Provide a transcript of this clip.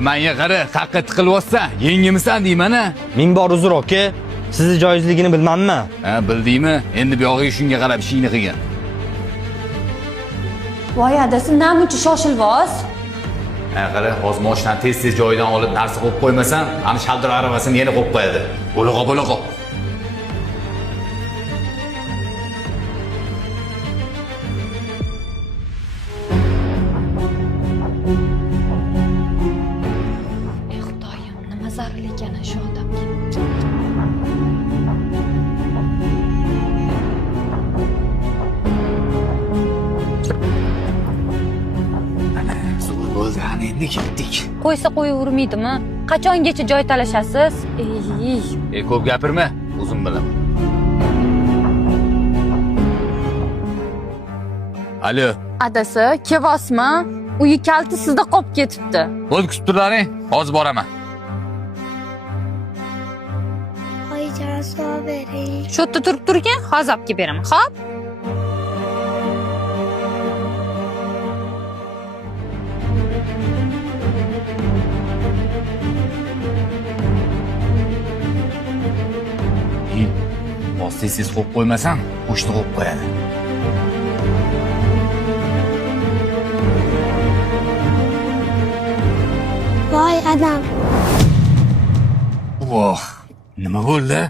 Menga qara, qaqqa tiqilyapsan, yengimisan deyman-a. Ming bor uzr aka. Sizni joizligini bilmayman. Ha, bildingmi? Endi bu yog'iga shunga qarab ishingni qilgin. Voy adasi, namuncha shoshilvoz. Ha, qara, hozir moshinani tez-tez joyidan olib narsa qo'yib qo'ymasam, ana shaldir aravasini yana qo'yib qo'yadi. Bo'loq. Ey Xudoyim, nima zaril ekan shu odamga. Bo'ldi, ana endi ketdik. Qo'ysa qo'yavermaydimi? Qachongacha joy talashasiz? Ey. Ko'p gapirma, o'zim bilaman. Alo. Adasi, kelyapsizmi? Uyi kalti sizda qolib ketibdi. Bo'l kutib turlaring, hozir boraman. Oyijon, suv bering. Shu yerda turib turgan, hozir olib kelib beraman. Xo'p? Siz qo'yib qo'ymasam, qo'shni qo'yib qo'yadi. Voy adam. Voh, nima bo'ldi?